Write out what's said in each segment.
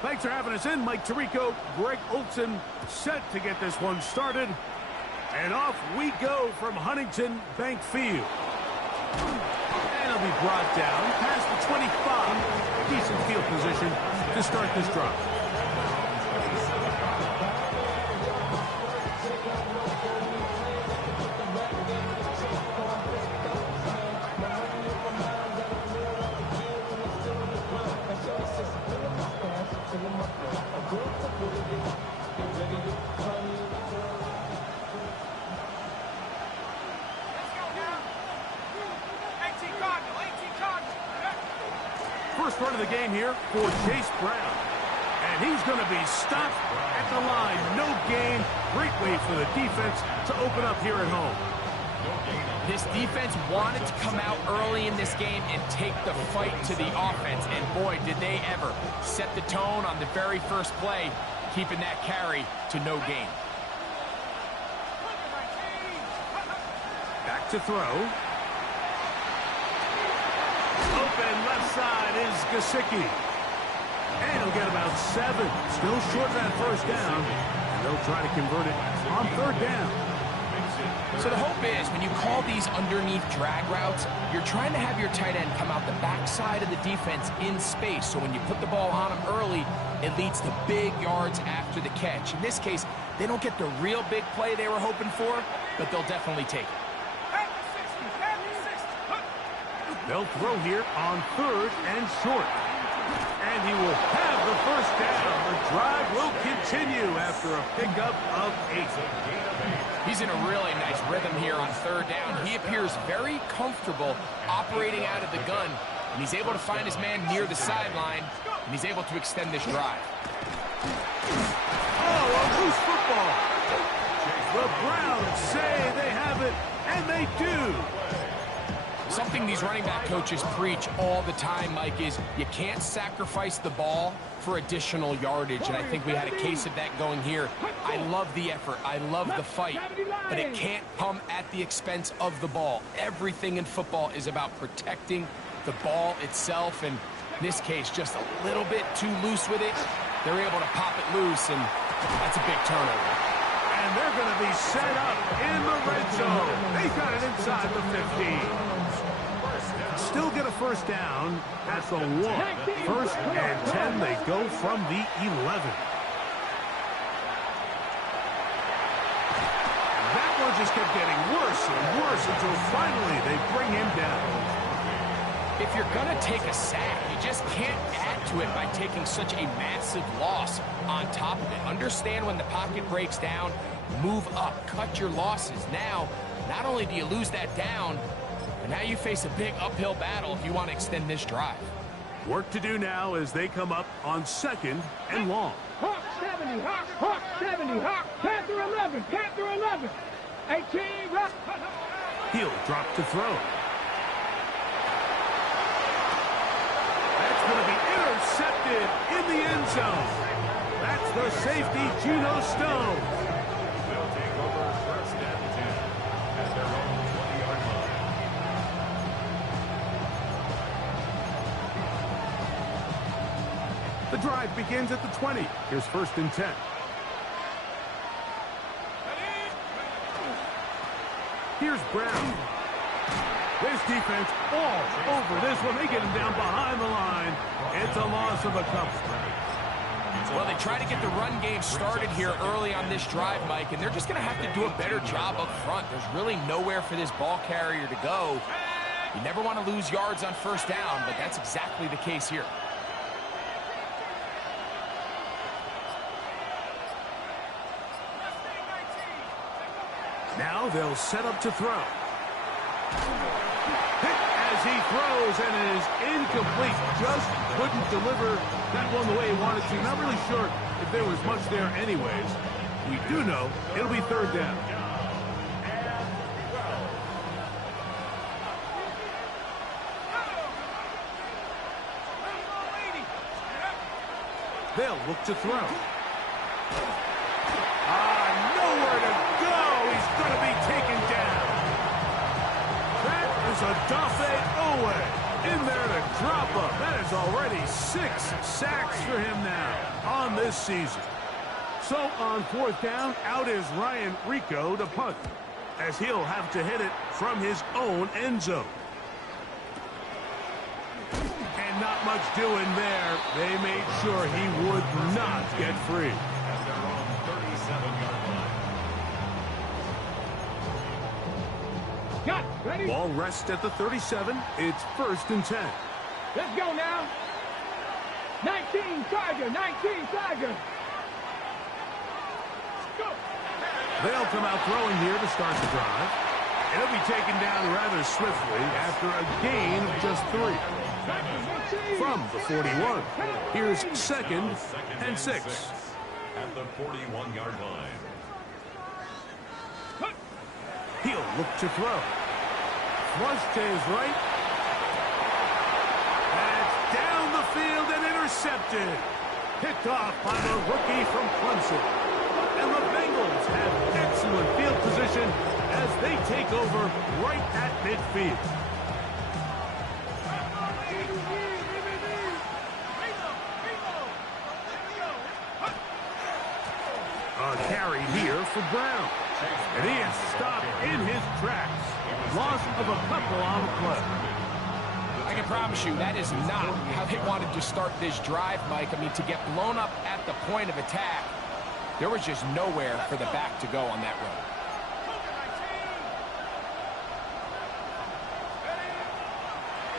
Thanks for having us in, Mike Tirico. Greg Olson set to get this one started. And off we go from Huntington Bank Field. And it'll be brought down past the 25. Decent field position to start this drive. First run of the game here for Chase Brown. And he's going to be stopped at the line. No gain. Great way for the defense to open up here at home. This defense wanted to come out early in this game and take the fight to the offense. And boy, did they ever set the tone on the very first play, keeping that carry to no gain. Back to throw. Open left side is Gesicki. And he'll get about 7. Still short of that first down. And they'll try to convert it on third down. So the hope is when you call these underneath drag routes, you're trying to have your tight end come out the backside of the defense in space. So when you put the ball on him early, it leads to big yards after the catch. In this case, they don't get the real big play they were hoping for, but they'll definitely take it. They'll throw here on third and short. And he will have the first down. The drive will continue after a pickup of 8. He's in a really nice rhythm here on third down. He appears very comfortable operating out of the gun, and he's able to find his man near the sideline, and he's able to extend this drive. Oh, a loose football. The Browns say they have it, and they do. Something these running back coaches preach all the time, Mike, is you can't sacrifice the ball for additional yardage, and I think we had a case of that going here. I love the effort. I love the fight, but it can't come at the expense of the ball. Everything in football is about protecting the ball itself, and in this case, just a little bit too loose with it. They're able to pop it loose, and that's a big turnover. And they're going to be set up in the red zone. They got it inside the 15. Still get a first down at the 1. First and 10, they go from the 11. That one just kept getting worse and worse until finally they bring him down. If you're going to take a sack, you just can't add to it by taking such a massive loss on top of it. Understand when the pocket breaks down, move up, cut your losses. Now, not only do you lose that down, but now you face a big uphill battle if you want to extend this drive. Work to do now as they come up on second and long. Hawk 70, Hawk 70, Hawk, Panther 11, Panther 11, 18, rock. He'll drop to throw. That's going to be intercepted in the end zone. That's the safety, Geno Stone. They'll take over first and 10 at their own 20-yard line. The drive begins at the 20. Here's first and 10. Here's Brown. This defense all over this one. They get him down behind the line. It's a loss of a couple. Well, they try to get the run game started here early on this drive, Mike, and they're just going to have to do a better job up front. There's really nowhere for this ball carrier to go. You never want to lose yards on first down, but that's exactly the case here. Now they'll set up to throw. Hit as he throws, and it is incomplete. Just couldn't deliver that one the way he wanted to. Not really sure if there was much there anyways. We do know it'll be third down. They'll look to throw. Nowhere to go. He's going to be taken down. That is a Dafe Owe. in there to drop him. That is already 6 sacks for him now on this season. So on 4th down, out is Ryan Rico to punt, as he'll have to hit it from his own end zone. And not much doing there. They made sure he would not get free. At their own 37-yard line. Got ready. Ball rests at the 37. It's 1st and 10. Let's go now. 19 Tiger, 19 Tiger. Go. They'll come out throwing here to start the drive. It'll be taken down rather swiftly after a gain of just 3. From the 41. Here's 2nd and 6. At the 41-yard line. He'll look to throw. Flush to his right. That's down the field and intercepted. Picked off by the rookie from Clemson. And the Bengals have excellent field position as they take over right at midfield. A carry here for Brown. And he is stopped in his tracks. Loss of a couple on the play. I can promise you that is not how they wanted to start this drive, Mike. I mean, to get blown up at the point of attack, there was just nowhere for the back to go on that run.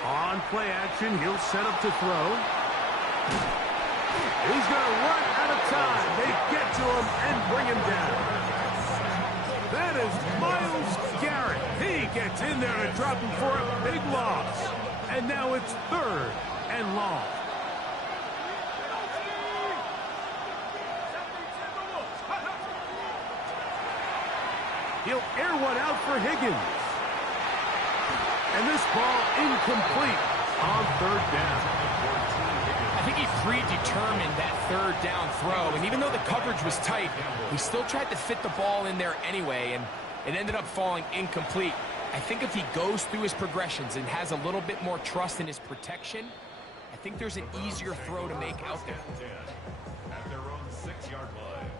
On play action, he'll set up to throw. He's going to run out of time. They get to him and bring him down. That is Myles Garrett. He gets in there to drop him for a big loss. And now it's 3rd and long. He'll air one out for Higgins. And this ball incomplete on 3rd down. I think he predetermined that 3rd down throw, and even though the coverage was tight, he still tried to fit the ball in there anyway, and it ended up falling incomplete. I think if he goes through his progressions and has a little bit more trust in his protection, I think there's an easier throw to make out there. At their own 6-yard line.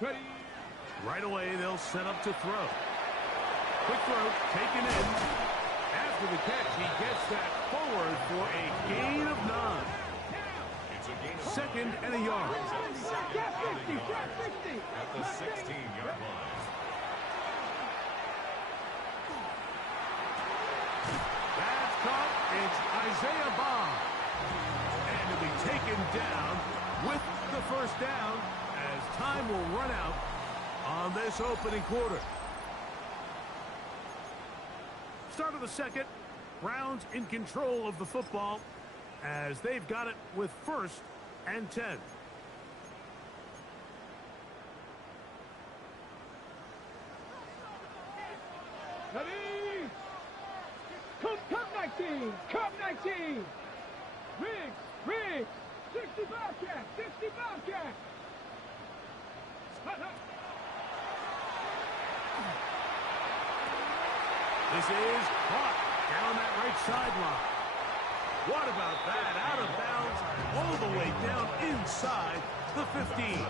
Ready. Right away, they'll set up to throw. Quick throw, taken in. After the catch, he gets that forward for a gain of 9. It's a gain of 2nd and a yard. at the 16-yard line. That's caught. It's Isaiah Bond. And he'll be taken down with the 1st down as time will run out on this opening quarter. Start of the 2nd. Browns in control of the football as they've got it with 1st and 10. Ready. Come 19. Come 19. Riggs. 60 Bobcat. 60 Bobcat. This is caught down that right sideline. What about that? Out of bounds all the way down inside the 15.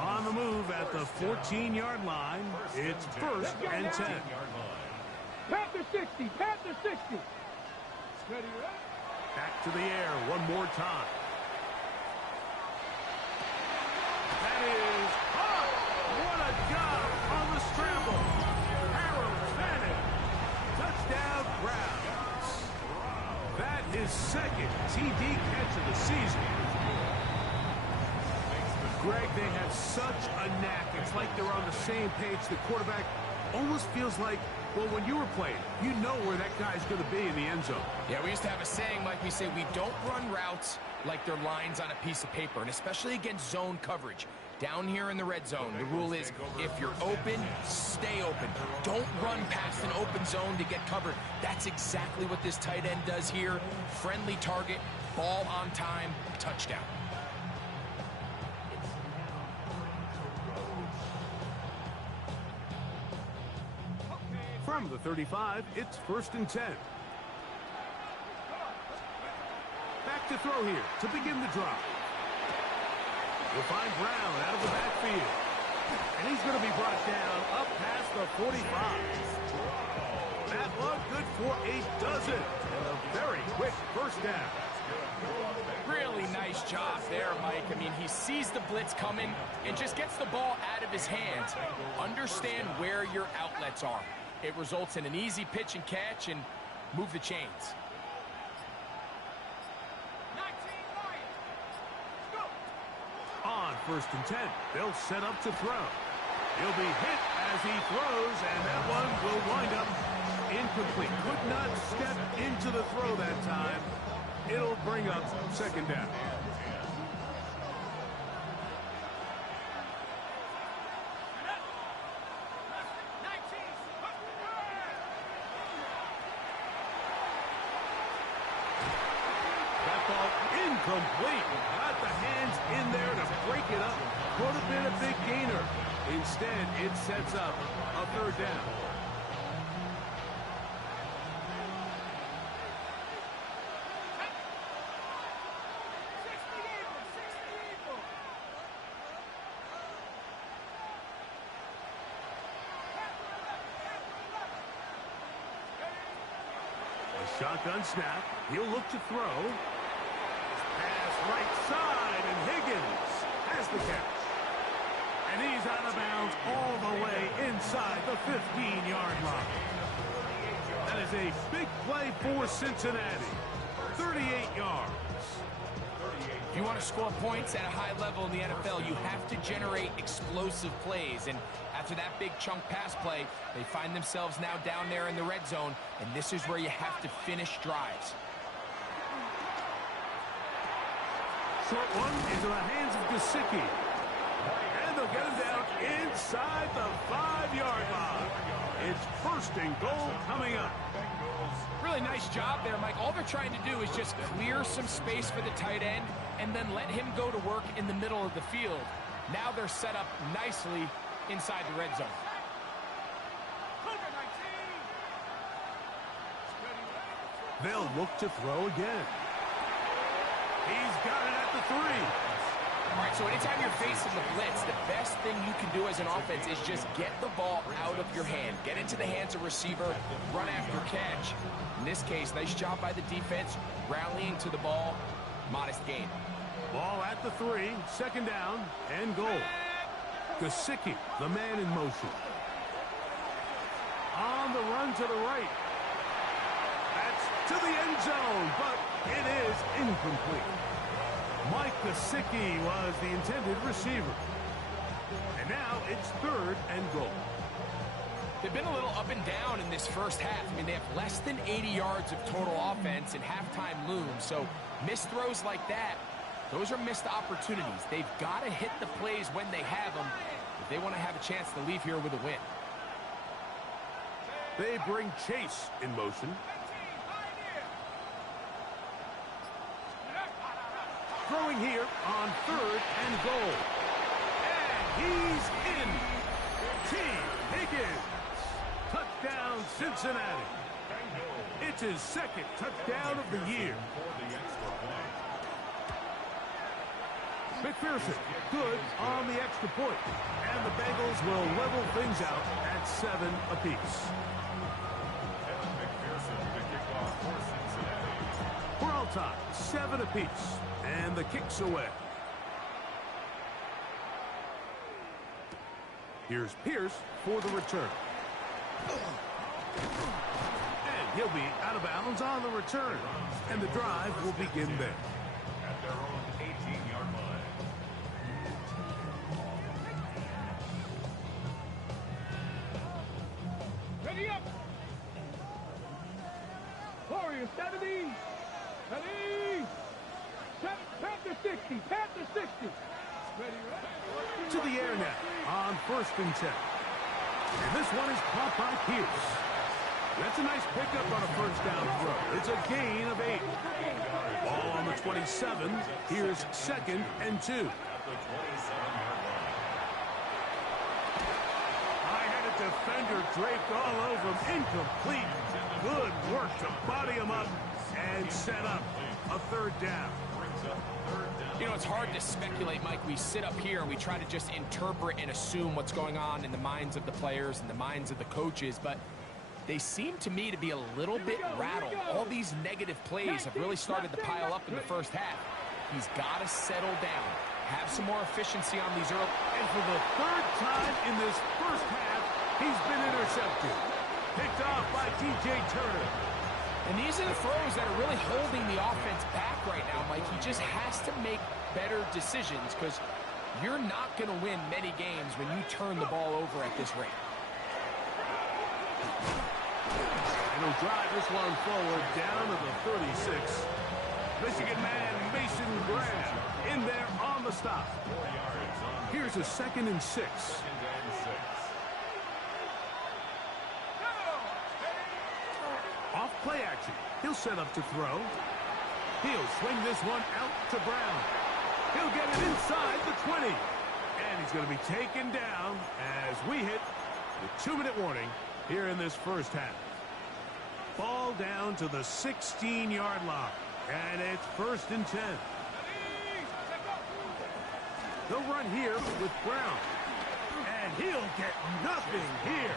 On the move at the 14-yard line. It's 1st and 10. Panther 60. Panther 60. Ready, Back to the air one more time. That is caught. What a job on the scramble. Harrow's Fanning. Touchdown, Browns. That is 2nd TD catch of the season. Greg, they have such a knack. It's like they're on the same page. The quarterback almost feels like, well, when you were playing, you know where that guy's going to be in the end zone. Yeah, we used to have a saying, Mike, we say we don't run routes like they're lines on a piece of paper, and especially against zone coverage. Down here in the red zone, the rule is if you're open, stay open. Don't run past an open zone to get covered. That's exactly what this tight end does here. Friendly target, ball on time, touchdown. From the 35, it's 1st and 10. Back to throw here to begin the drive. We'll find Brown out of the backfield. And he's going to be brought down up past the 45. That one good for a dozen. And a very quick first down. Really nice job there, Mike. I mean, he sees the blitz coming and just gets the ball out of his hands. Understand where your outlets are. It results in an easy pitch and catch and move the chains. On 1st and 10, they'll set up to throw. He'll be hit as he throws, and that one will wind up incomplete. Could not step into the throw that time. It'll bring up 2nd down. That ball incomplete. Got the hands in there to break it up. Could have been a big gainer. Instead, it sets up a 3rd down. A shotgun snap. He'll look to throw. Pass right side, and Higgins has the catch. And he's out of bounds all the way inside the 15-yard line. That is a big play for Cincinnati. 38 yards. If you want to score points at a high level in the NFL, you have to generate explosive plays. And after that big chunk pass play, they find themselves now down there in the red zone, and this is where you have to finish drives. Short one into the hands of Gesicki. And they'll get him down inside the 5-yard line. It's 1st and goal coming up. Really nice job there, Mike. All they're trying to do is just clear some space for the tight end and then let him go to work in the middle of the field. Now they're set up nicely inside the red zone. They'll look to throw again. He's got it at the 3. All right, so anytime you're facing the blitz, the best thing you can do as an offense is just get the ball out of your hand. Get into the hands of receiver, run after catch. In this case, nice job by the defense, rallying to the ball. Modest gain. Ball at the 3, 2nd down, and goal. Gesicki, the man in motion. On the run to the right. That's to the end zone, but it is incomplete. Mike Gesicki was the intended receiver. And now it's 3rd and goal. They've been a little up and down in this first half. I mean, they have less than 80 yards of total offense and halftime looms. So missed throws like that, those are missed opportunities. They've got to hit the plays when they have them if they want to have a chance to leave here with a win. They bring Chase in motion. Throwing here on 3rd and goal. And he's in. T. Higgins. Touchdown, Cincinnati. It's his 2nd touchdown of the year. McPherson, good on the extra point. And the Bengals will level things out at 7 apiece. We're all tied, 7 apiece. And the kick's away. Here's Pierce for the return. And he'll be out of bounds on the return. And the drive will begin there. At their own 18-yard line. Ready up. Warriors 70. Ready. Panther 60. Panther 60. Ready. the air now on 1st and 10. And this one is caught by Pierce. That's a nice pickup on a first down throw. It's a gain of 8. Ball on the 27. Here's 2nd and 2. High-headed defender draped all over him. Incomplete. Good work to body him up and set up a 3rd down. You know, it's hard to speculate, Mike. We sit up here and we try to just interpret and assume what's going on in the minds of the players and the minds of the coaches, but they seem to me to be a little bit rattled. All these negative plays have really started to pile up in the first half. He's got to settle down, have some more efficiency on these early. And for the 3rd time in this first half, he's been intercepted. Picked off by DJ Turner. And these are the throws that are really holding the offense back right now, Mike. He just has to make better decisions because you're not going to win many games when you turn the ball over at this rate. And he'll drive this one forward down to the 36. Michigan man Mason Graham in there on the stop. Here's a 2nd and 6. Off play action. He'll set up to throw. He'll swing this one out to Brown. He'll get it inside the 20. And he's going to be taken down as we hit the 2-minute warning here in this first half. Ball down to the 16-yard line. And it's 1st and 10. They'll run here with Brown. And he'll get nothing here.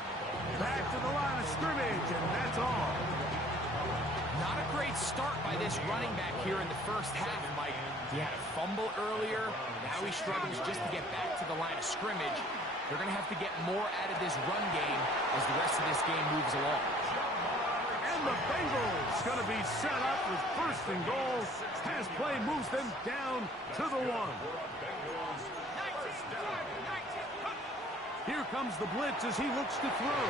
Back to the line of scrimmage, and that's all. Not a great start by this running back here in the first half, Mike. He had a fumble earlier. Now he struggles just to get back to the line of scrimmage. They're going to have to get more out of this run game as the rest of this game moves along. And the Bengals going to be set up with 1st and goal. Pass play moves them down to the 1. Here comes the blitz as he looks to throw.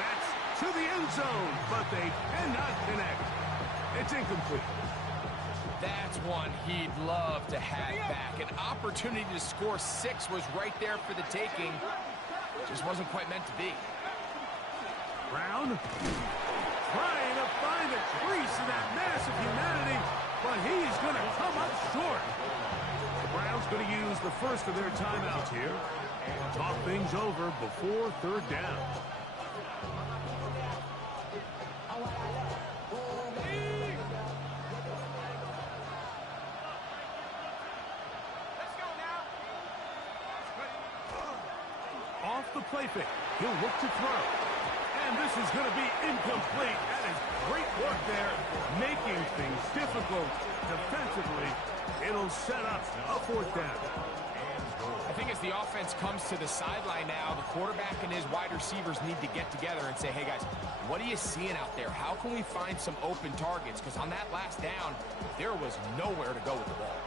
That's to the end zone, but they cannot connect. It's incomplete. That's one he'd love to have back. An opportunity to score 6 was right there for the taking. Just wasn't quite meant to be. Brown trying to find a crease in that mass of humanity, but he's going to come up short. The Browns going to use the first of their timeouts here. Talk things over before 3rd down. Off the play fake. He'll look to throw. And this is going to be incomplete. That is great work there, making things difficult defensively. It'll set up a 4th down. I think as the offense comes to the sideline now, the quarterback and his wide receivers need to get together and say, hey, guys, what are you seeing out there? How can we find some open targets? Because on that last down, there was nowhere to go with the ball.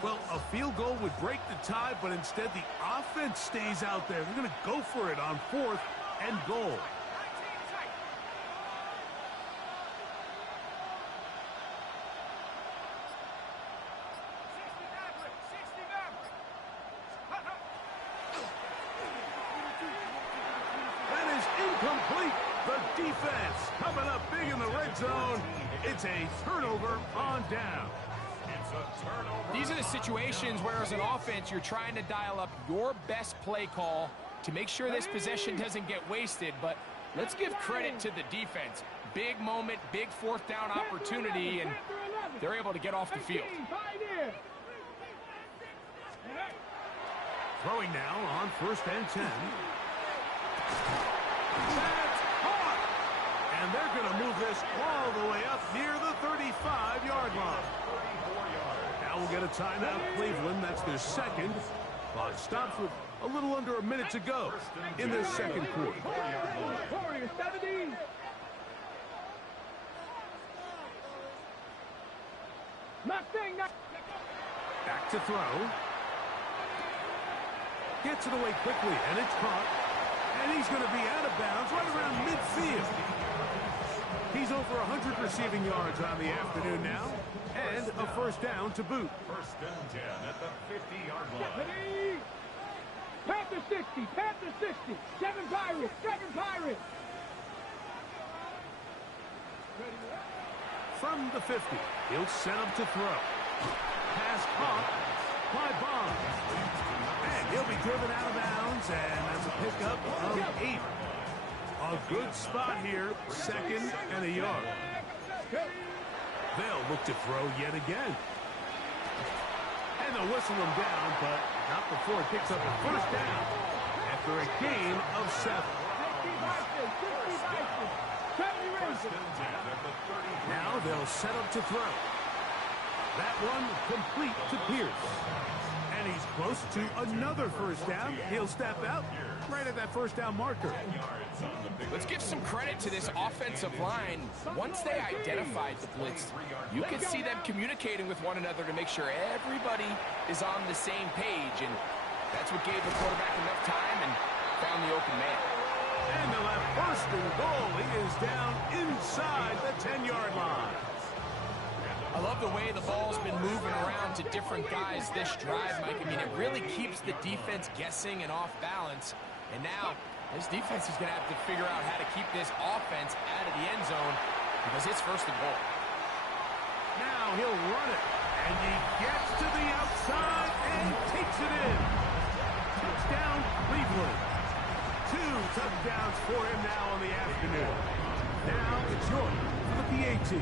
Well, a field goal would break the tie, but instead the offense stays out there. They're going to go for it on 4th and goal. Complete. The defense coming up big in the red zone. It's a turnover on down. It's a turnover. These are the situations where as an offense you're trying to dial up your best play call to make sure this possession doesn't get wasted, but let's give credit to the defense. Big moment, big 4th down opportunity, and they're able to get off the field. Throwing now on 1st and 10. That's caught! And they're going to move this all the way up near the 35-yard line. Now we'll get a timeout, Cleveland. That's their 2nd. Clock stops with a little under a minute to go in this 2nd quarter. Back to throw. Gets it away quickly, and it's caught. And he's going to be out of bounds right around midfield. He's over 100 receiving yards on the afternoon now, and a first down to boot. First and 10 at the 50-yard line. Ready? Panther 60, Panther 60. 7 Pirates, 7 Pirates. From the 50, he'll set up to throw. Pass caught by Bond. And he'll be driven out of bounds, and that's a pickup of 8. A good spot here, second and a yard. They'll look to throw yet again. And they'll whistle him down, but not before it picks up a first down after a gain of 7. Now they'll set up to throw. That one complete to Pierce. And he's close to another first down. He'll step out right at that first down marker. Let's give some credit to this offensive line. Once they identified the blitz, you could see them communicating with one another to make sure everybody is on the same page. And that's what gave the quarterback enough time and found the open man. And they'll have first and goal. He is down inside the 10-yard line. I love the way the ball's been moving around to different guys this drive, Mike. I mean, it really keeps the defense guessing and off balance. And now, this defense is going to have to figure out how to keep this offense out of the end zone because it's first and goal. Now he'll run it. And he gets to the outside and takes it in. Touchdown, Cleveland. 2 touchdowns for him now on the afternoon. Now it's York for the PAT.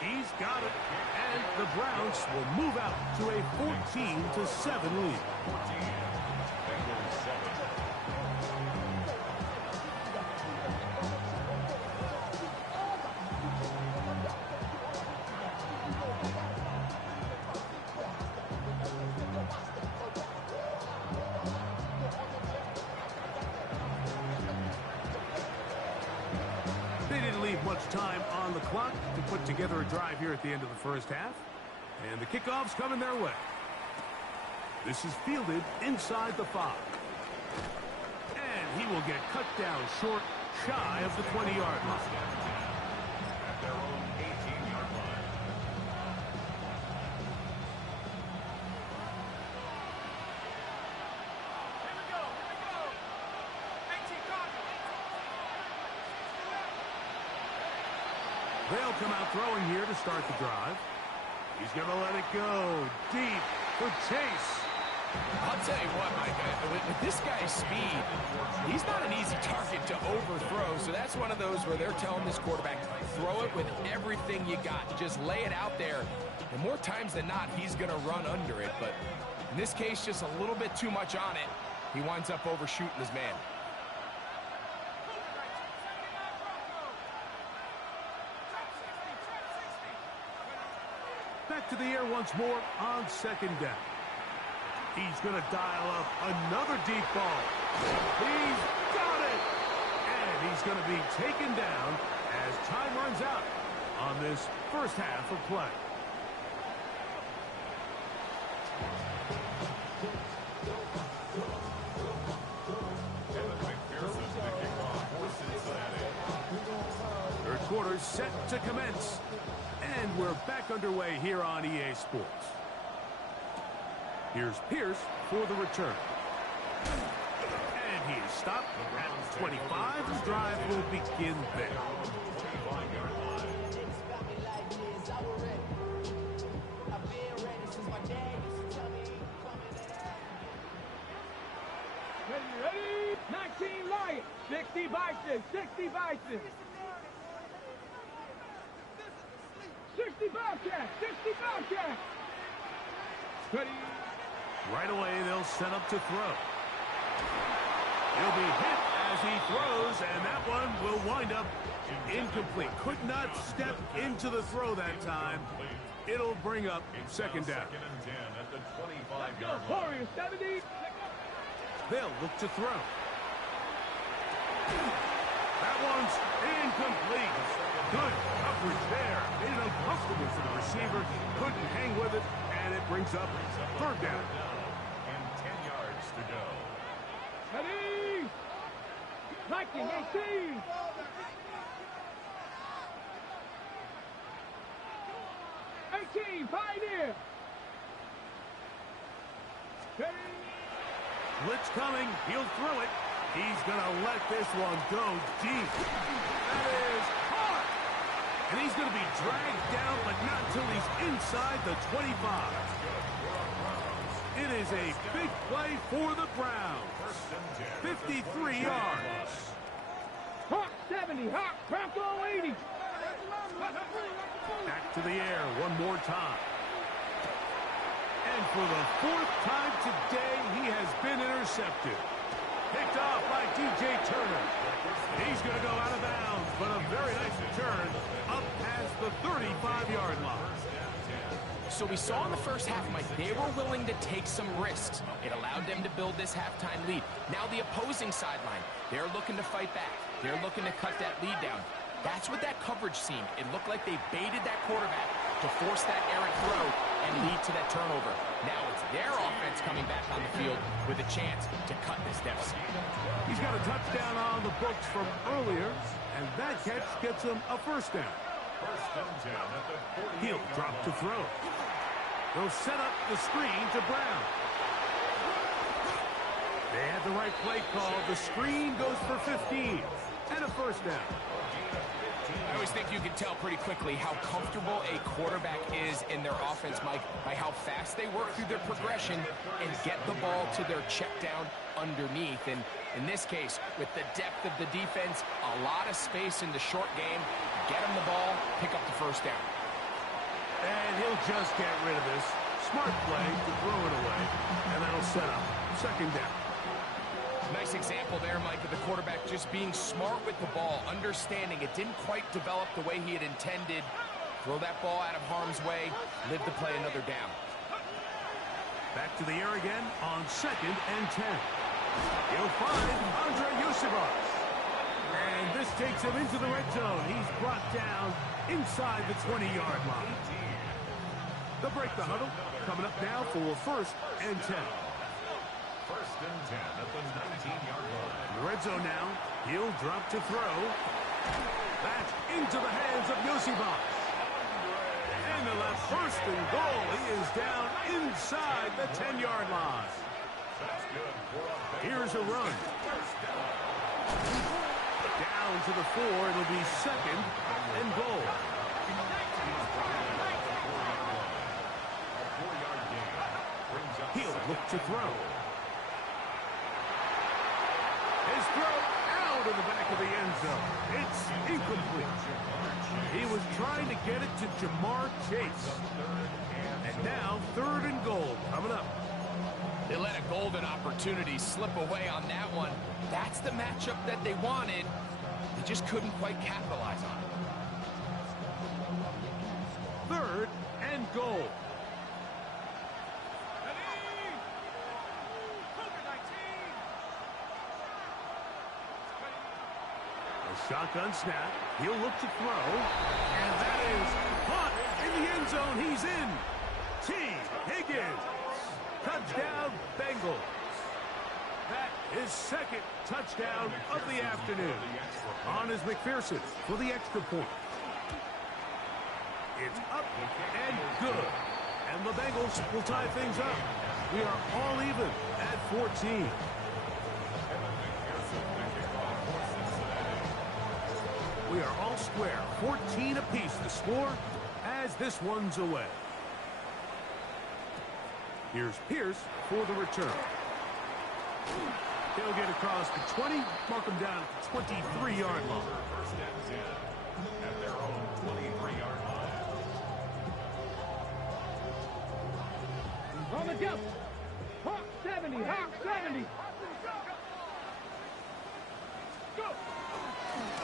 He's got it, and the Browns will move out to a 14-7 lead. 14. Bengals 7. They didn't leave much time on the clock to put together a drive here at the end of the first half. And the kickoff's coming their way. This is fielded inside the 5. And he will get cut down short, shy of the 20-yard line. At their own 18-yard line. They'll come out throwing here to start the drive. He's going to let it go deep for Chase. I'll tell you what, Mike, with this guy's speed, he's not an easy target to overthrow. So that's one of those where they're telling this quarterback, throw it with everything you got. Just lay it out there. And more times than not, he's going to run under it. But in this case, just a little bit too much on it. He winds up overshooting his man. Back to the air once more on second down. He's going to dial up another deep ball. He's got it! And he's going to be taken down as time runs out on this first half of play. Third quarter set to commence. And we're back underway here on EA Sports. Here's Pierce for the return. And he is stopped at 25. The drive will begin there. 25-yard line. Ready? 19 Lions, 60 Bison, 60 Bison. 60 Bobcats, 60 Bobcats. Ready? Right away, they'll set up to throw. He'll be hit as he throws, and that one will wind up incomplete. Could not step into the throw that time. It'll bring up second down. Second and 10 at the 25-yard line. Warriors, 70. They'll look to throw. That one's incomplete. Good coverage there. Made it uncomfortable for the receiver. Couldn't hang with it, and it brings up third down. to go. Ready? Liking 18. 18, Pioneer. Blitz coming. He'll throw it. He's going to let this one go deep. That is hard. And he's going to be dragged down, but not until he's inside the 25. It is a big play for the Browns. 53 yards. Hawk 70, Hawk, Bronco 80. Back to the air one more time. And for the fourth time today, he has been intercepted. Picked off by DJ Turner. He's going to go out of bounds, but a very nice return up past the 35-yard line. So we saw in the first half, Mike, they were willing to take some risks. It allowed them to build this halftime lead. Now the opposing sideline, they're looking to fight back. They're looking to cut that lead down. That's what that coverage seemed. It looked like they baited that quarterback to force that errant throw and lead to that turnover. Now it's their offense coming back on the field with a chance to cut this deficit. He's got a touchdown on the books from earlier, and that catch gets him a first down. First and 10 at the 48. He'll drop to throw. They'll set up the screen to Brown. They had the right play call. The screen goes for 15 and a first down. I always think you can tell pretty quickly how comfortable a quarterback is in their offense, Mike, by how fast they work through their progression and get the ball to their check down underneath. And in this case, with the depth of the defense, a lot of space in the short game, get him the ball, pick up the first down. And he'll just get rid of this. Smart play to throw it away, and that'll set up second down. Nice example there, Mike, of the quarterback just being smart with the ball, understanding it didn't quite develop the way he had intended. Throw that ball out of harm's way, live to play another down. Back to the air again on second and 10. He'll find Andre Yusufov. And this takes him into the red zone. He's brought down inside the 20-yard line. They'll break the huddle. Coming up now for first and 10. First and 10 at the 19-yard line. Red zone now. He'll drop to throw. That's into the hands of Yosibas. And the left first and goal. He is down inside the 10-yard line. Here's a run. Down to the 4. It'll be second and goal. He'll look to throw. His throw out of the back of the end zone. It's incomplete. He was trying to get it to Jamar Chase. And now third and goal coming up. They let a golden opportunity slip away on that one. That's the matchup that they wanted. They just couldn't quite capitalize on it. Third and goal. Shotgun snap. He'll look to throw. And that is caught in the end zone. He's in. T. Higgins. Touchdown, Bengals. That is second touchdown of the afternoon. On is McPherson for the extra point. It's up and good. And the Bengals will tie things up. We are all even at 14. We are all square, 14 apiece the score as this one's away. Here's Pierce for the return. He'll get across the 20, mark him down at the 23-yard line. First and 10 at their own 23-yard line. On the jump. Hawk 70, Hawk 70. Go.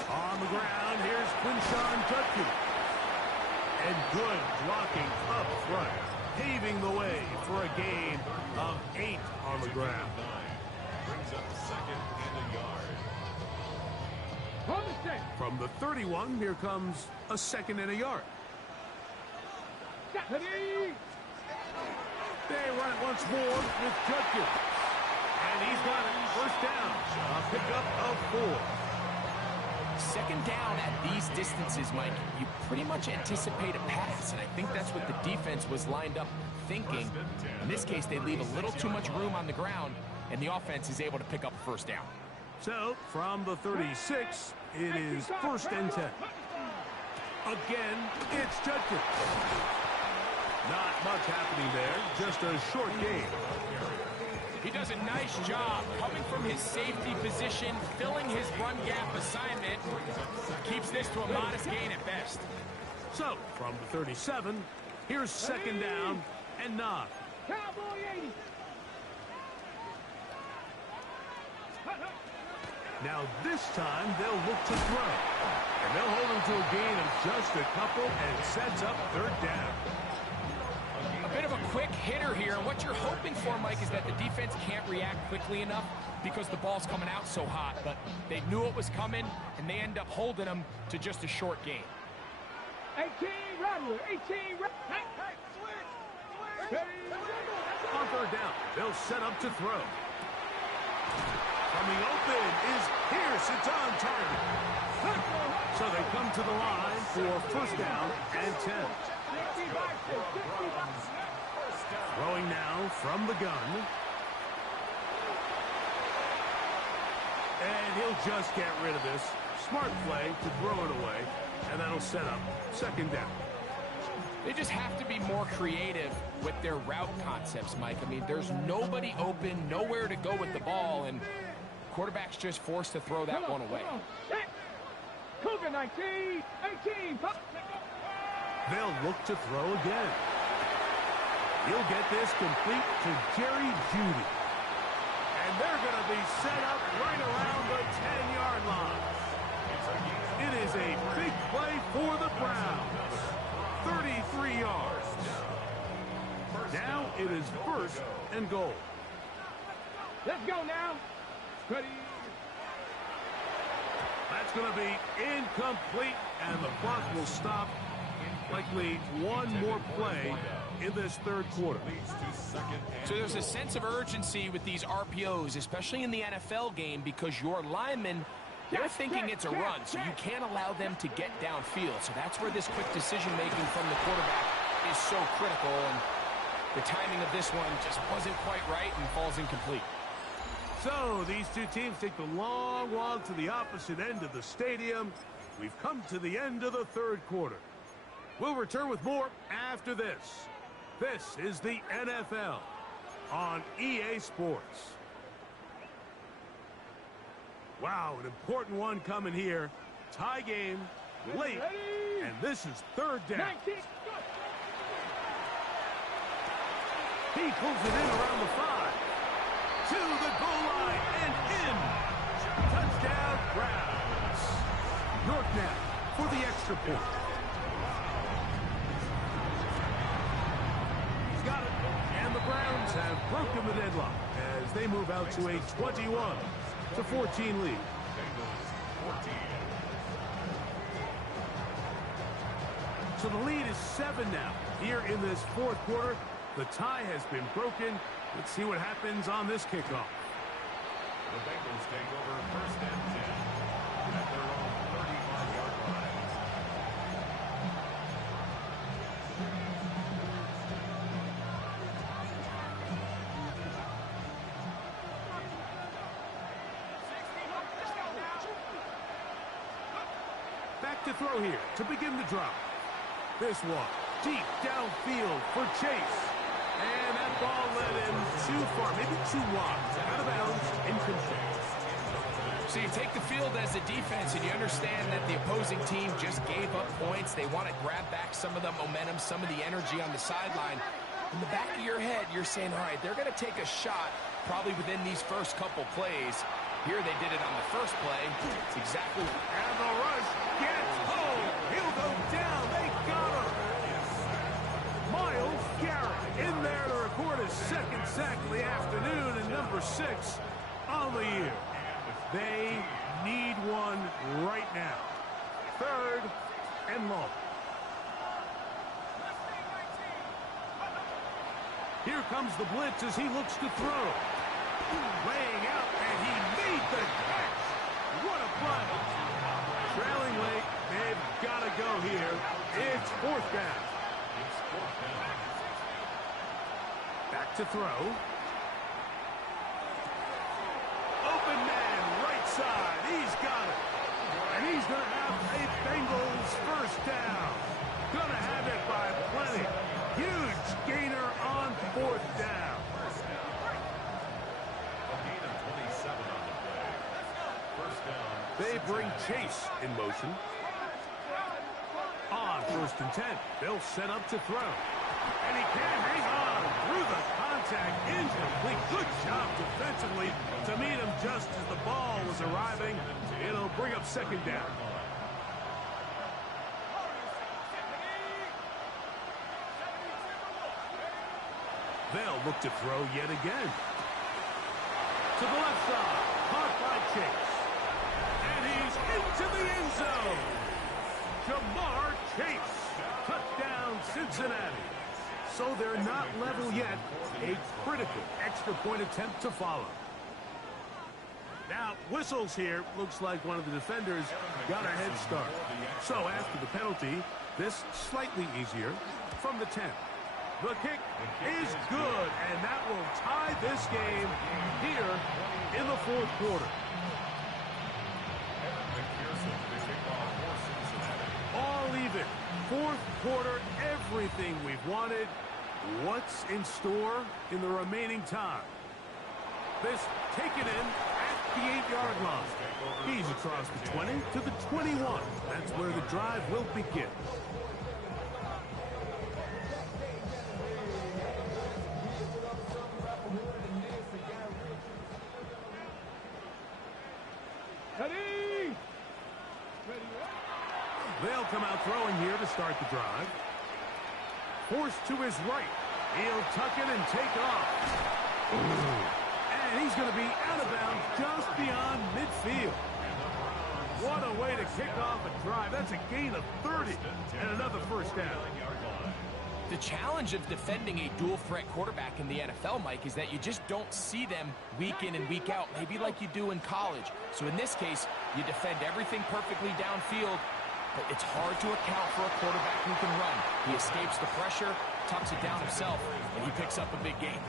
On the ground, here's Quinshawn Judkins. And good blocking up front, paving the way for a gain of 8 on the ground. Brings up second and a yard. On the set. From the 31, here comes a second and a yard. Ready. They run it once more with Judkins. And he's got it. First down. A pickup of 4. Second down at these distances, Mike, you pretty much anticipate a pass, and I think that's what the defense was lined up thinking. In this case, they leave a little too much room on the ground, and the offense is able to pick up a first down. So, from the 36, it is 1st and 10. Again, it's Judkins. Not much happening there, just a short gain. He does a nice job coming from his safety position, filling his run gap assignment. Keeps this to a modest gain at best. So, from the 37, here's 2nd down and 9. Cowboy 80. Now this time they'll look to throw. And they'll hold him to a gain of just a couple and sets up 3rd down. A bit of a quick hitter here. And what you're hoping for, Mike, is that the defense can't react quickly enough because the ball's coming out so hot. But they knew it was coming, and they end up holding them to just a short gain. 18 Rattler. 18 Rattler. On 3rd down, they'll set up to throw. Coming open is Pierce. It's on target. So they come to the line for 1st down and 10. Throwing now from the gun. And he'll just get rid of this. Smart play to throw it away. And that'll set up 2nd down. They just have to be more creative with their route concepts, Mike. I mean, there's nobody open, nowhere to go with the ball, and quarterback's just forced to throw that one away. Cougar 19, 18. They'll look to throw again. He'll get this complete to Jerry Jeudy. And they're going to be set up right around the 10-yard line. It is a big play for the Browns. 33 yards. Now it is 1st and goal. Let's go now. Ready. That's going to be incomplete, and the clock will stop. Likely one more play in this 3rd quarter. So there's a sense of urgency with these RPOs, especially in the NFL game, because your linemen, they're thinking it's a run, so you can't allow them to get downfield. So that's where this quick decision-making from the quarterback is so critical, and the timing of this one just wasn't quite right and falls incomplete. So these two teams take the long walk to the opposite end of the stadium. We've come to the end of the 3rd quarter. We'll return with more after this. This is the NFL on EA Sports. Wow, an important one coming here. Tie game, late, and this is 3rd down. 19. He pulls it in around the 5. To the goal line and in. Touchdown, Browns. York now for the extra point. He's got it. And the Browns have broken the deadlock as they move out to a 21-14 lead. So the lead is 7 now. Here in this 4th quarter, the tie has been broken. Let's see what happens on this kickoff. The Bengals take over 1st and 10 at their own 35-yard line. Back to throw here to begin the drive. This one deep downfield for Chase. And that ball led him too far, maybe too wide. Out of bounds, incomplete. So you take the field as a defense and you understand that the opposing team just gave up points. They want to grab back some of the momentum, some of the energy on the sideline. In the back of your head, you're saying, all right, they're going to take a shot probably within these first couple plays. Here they did it on the first play. It's exactly. And the rush gets home. He'll go down. They got him. Myles Garrett in there to record his 2nd sack of the afternoon and number 6 on the year. They need one right now. 3rd and long. Here comes the blitz as he looks to throw. Laying out, and he made the catch. What a play. Trailing late, they've got to go here. It's fourth down. Back to throw. Open man, right side. He's got it. And he's going to have a Bengals first down. Going to have it by plenty. Huge gainer on fourth down. A gain of 27 on the play. First down. They bring Chase in motion. On first and 10, they'll set up to throw. And he can't hang on through the contact. Incomplete. Good job defensively to meet him just as the ball was arriving. It'll bring up second down. They'll look to throw yet again. To the left side. Caught by Chase. And he's into the end zone. Jamar Chase. Touchdown, Cincinnati. So they're not level yet. A critical extra point attempt to follow. Now, whistles here. Looks like one of the defenders got a head start. So after the penalty, this slightly easier from the 10. The kick is good, and that will tie this game here in the fourth quarter. All even. Fourth quarter, everything we've wanted. What's in store in the remaining time? This taken in at the 8-yard line. He's across the 20 to the 21. That's where the drive will begin. Ready? They'll come out throwing here to start the drive. Forced to his right. He'll tuck it and take off. And he's going to be out of bounds just beyond midfield. What a way to kick off a drive. That's a gain of 30 and another first down. The challenge of defending a dual-threat quarterback in the NFL, Mike, is that you just don't see them week in and week out, maybe like you do in college. So in this case, you defend everything perfectly downfield, but it's hard to account for a quarterback who can run. He escapes the pressure, tucks it down himself, and he picks up a big gain.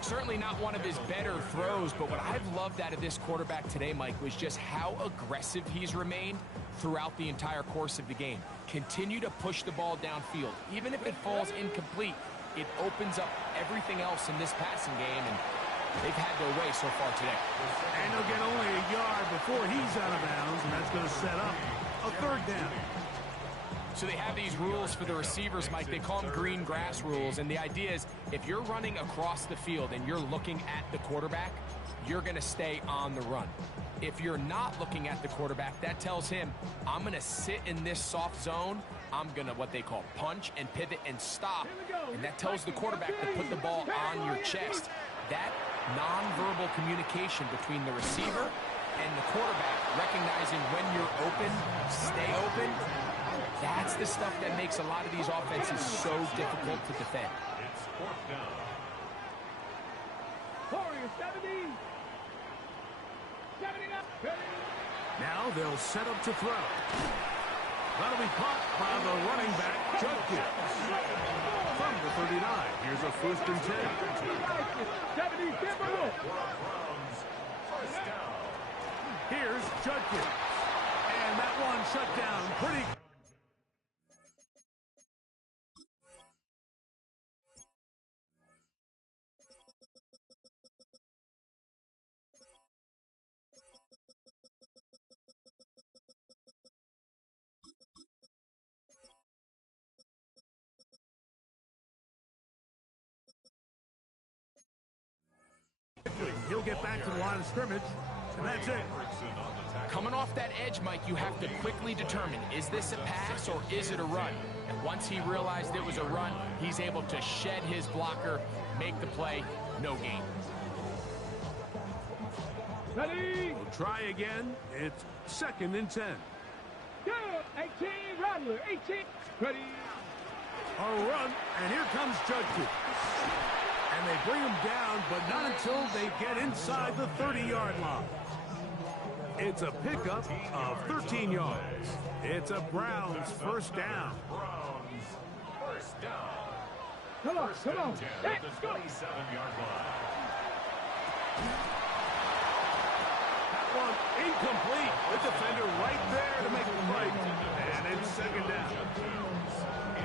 Certainly not one of his better throws, but what I've loved out of this quarterback today, Mike, was just how aggressive he's remained throughout the entire course of the game. Continue to push the ball downfield. Even if it falls incomplete, it opens up everything else in this passing game, and they've had their way so far today. And he'll get only a yard before he's out of bounds, and that's going to set up a third down. So they have these rules for the receivers, Mike. They call them green grass rules, and the idea is if you're running across the field and you're looking at the quarterback, you're going to stay on the run. If you're not looking at the quarterback, that tells him, I'm going to sit in this soft zone. I'm going to what they call punch and pivot and stop. And that tells the quarterback to put the ball on your chest. That nonverbal communication between the receiver and the quarterback, recognizing when you're open, stay open, that's the stuff that makes a lot of these offenses so difficult to defend. It's fourth down. Warriors 70. 79. Now they'll set up to throw. That'll be caught by the running back, Judkins. From the 39, here's a first and 10. 70. Browns, first down. Here's Judkins. And that one shut down pretty. He'll get back to the line of scrimmage, and that's it. Coming off that edge, Mike, you have to quickly determine, is this a pass or is it a run? And once he realized it was a run, he's able to shed his blocker, make the play, no gain. Ready? We'll try again. It's second and 10. Go. 18. Rattler. 18. Ready? A run, and here comes Judkins. And they They bring him down, but not until they get inside the 30-yard line. It's a pickup of 13 yards. It's a Browns first down. Browns first down. Come on, come on. At the 27-yard line. That one incomplete. The defender right there to make the play. And it's second down.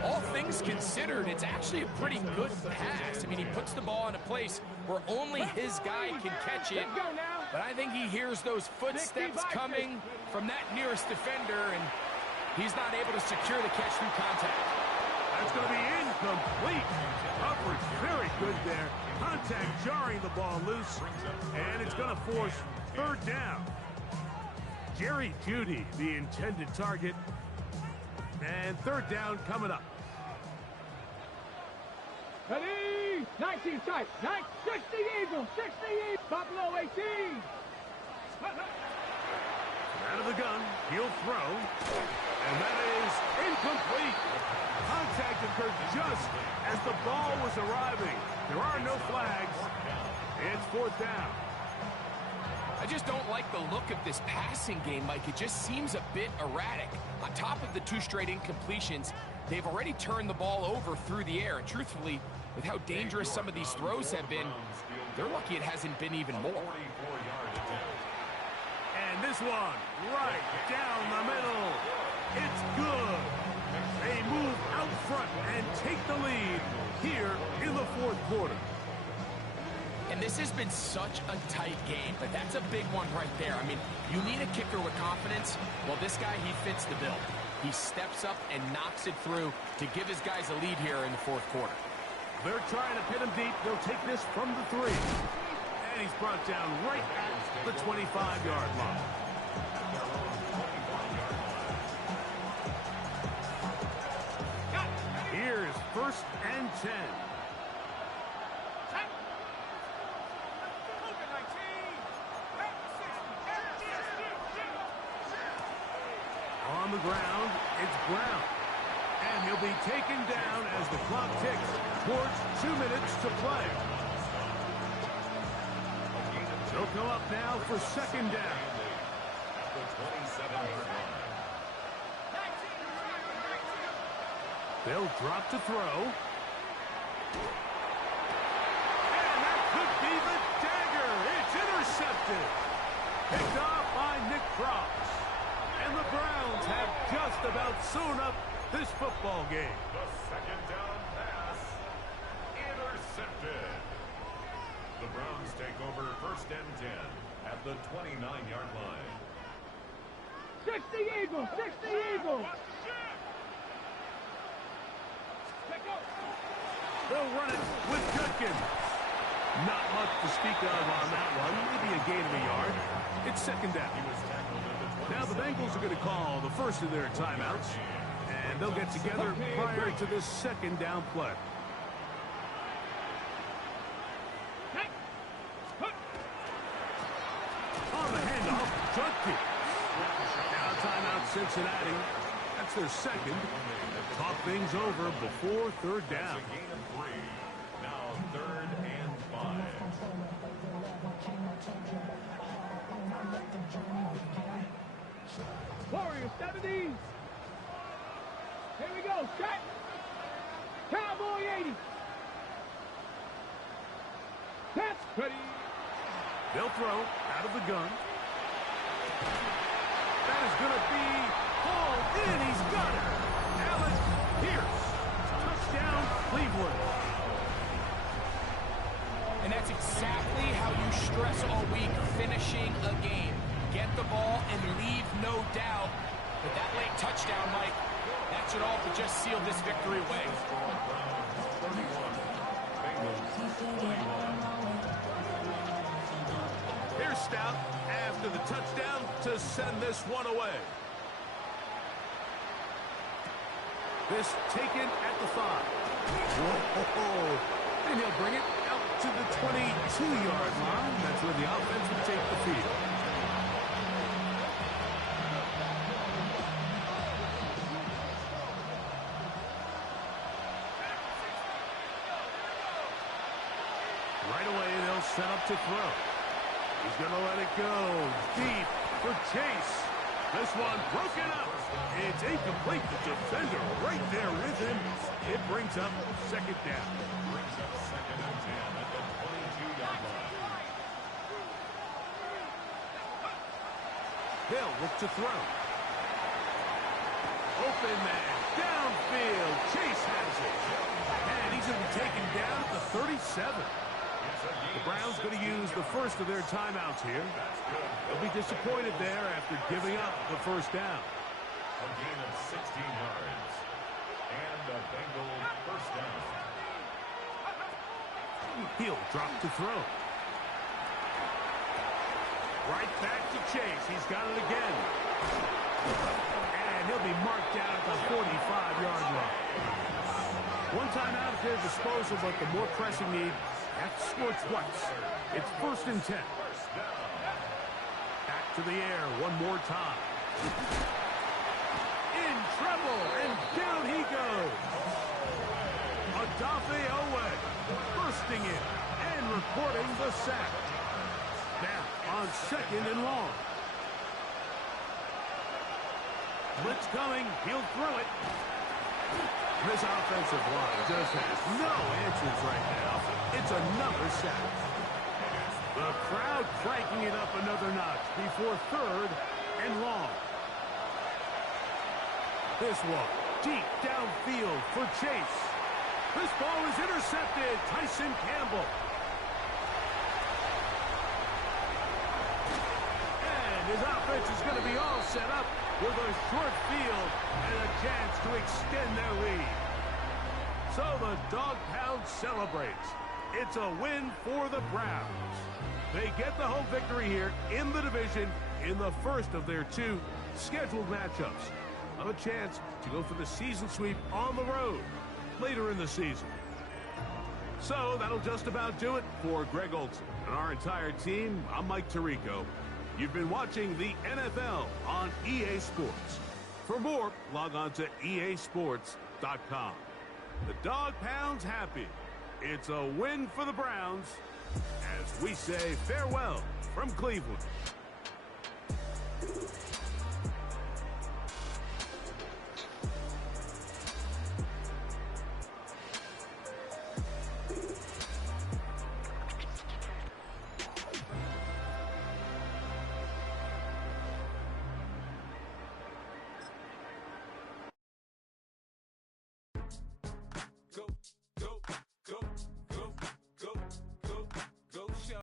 All things considered, it's actually a pretty good pass. I mean, he puts the ball in a place where only his guy can catch it. Let's go now. But I think he hears those footsteps coming from that nearest defender, and he's not able to secure the catch through contact. That's going to be incomplete. Coverage very good there. Contact jarring the ball loose, and it's going to force third down. Jerry Jeudy, the intended target, and third down coming up. Ready? 19 tight. 60 Eagles. 60 Eagles. Buffalo 18. Out of the gun. He'll throw. And that is incomplete. Contact occurred just as the ball was arriving. There are no flags. It's fourth down. I just don't like the look of this passing game, Mike. It just seems a bit erratic. On top of the 2 straight incompletions, they've already turned the ball over through the air. And truthfully, with how dangerous some of these throws have been, they're lucky it hasn't been even more. And this one, right down the middle. It's good. They move out front and take the lead here in the fourth quarter. And this has been such a tight game, but that's a big one right there. I mean, you need a kicker with confidence. Well, this guy, he fits the bill. He steps up and knocks it through to give his guys a lead here in the fourth quarter. They're trying to pin him deep. They'll take this from the 3. And he's brought down right at the 25-yard line. Here's first and 10. On the ground, it's Brown. And he'll be taken down as the clock ticks towards 2 minutes to play. They'll go up now for second down. The 27-yard line. They'll drop to throw. And that could be the dagger. It's intercepted. Picked off by Nick Cross. And the Browns have just about sewn up this football game. The second down pass intercepted. The Browns take over first and 10 at the 29-yard line. 60 Eagles. 60 Eagles. They'll run it with Judkins. Not much to speak of on that one. Maybe a gain of a yard. It's second down. Now the Bengals are going to call the first of their timeouts. And they'll get together prior to this second down play. On the handoff, Judkins. Now timeout Cincinnati. That's their second. Talk things over before third down. It's a gain of 3. Now third and 5. Warriors 70. Here we go. Set. Cowboy 80. That's ready. They'll throw out of the gun. That is going to be hauled in. He's got it. Alex Pierce. Touchdown, Cleveland. And that's exactly how you stress all week, finishing a game. Get the ball and leave no doubt. But that late touchdown, Mike, that should all but just seal this victory away. Here's Stout after the touchdown to send this one away. This taken at the 5. Whoa. And he'll bring it out to the 22-yard line. That's where the offense will take the field. Right away, they'll set up to throw. He's going to let it go deep for Chase. This one broken up. It's incomplete. The defender right there with him. It brings up second down. Brings up second and 10 at the 22-yard line. Hill look to throw. Open man. Downfield. Chase has it. And he's going to be taken down at the 37. The Browns going to use the first of their timeouts here. They'll be disappointed there after giving up the first down. A gain of 16 yards. And a Bengal first down. He'll drop to throw. Right back to Chase. He's got it again. And he'll be marked down at the 45-yard line. One timeout at their disposal, but the more pressing need, have to score twice. It's 1st and 10. Back to the air one more time. In trouble, and down he goes. Adafe Owe bursting in and recording the sack. Now on 2nd and long. Blitz coming. He'll throw it. This offensive line just has no answers right now. It's another sack. The crowd cranking it up another notch before 3rd and long. This one deep downfield for Chase. This ball is intercepted. Tyson Campbell. And his offense is going to be all set up with a short field and a chance to extend their lead. So the Dog Pound celebrates. It's a win for the Browns. They get the home victory here in the division in the first of their 2 scheduled matchups. Have a chance to go for the season sweep on the road later in the season. So that'll just about do it for Greg Olson and our entire team. I'm Mike Tirico. You've been watching the NFL on EA Sports. For more, log on to easports.com. The Dog Pound's happy. It's a win for the Browns as we say farewell from Cleveland.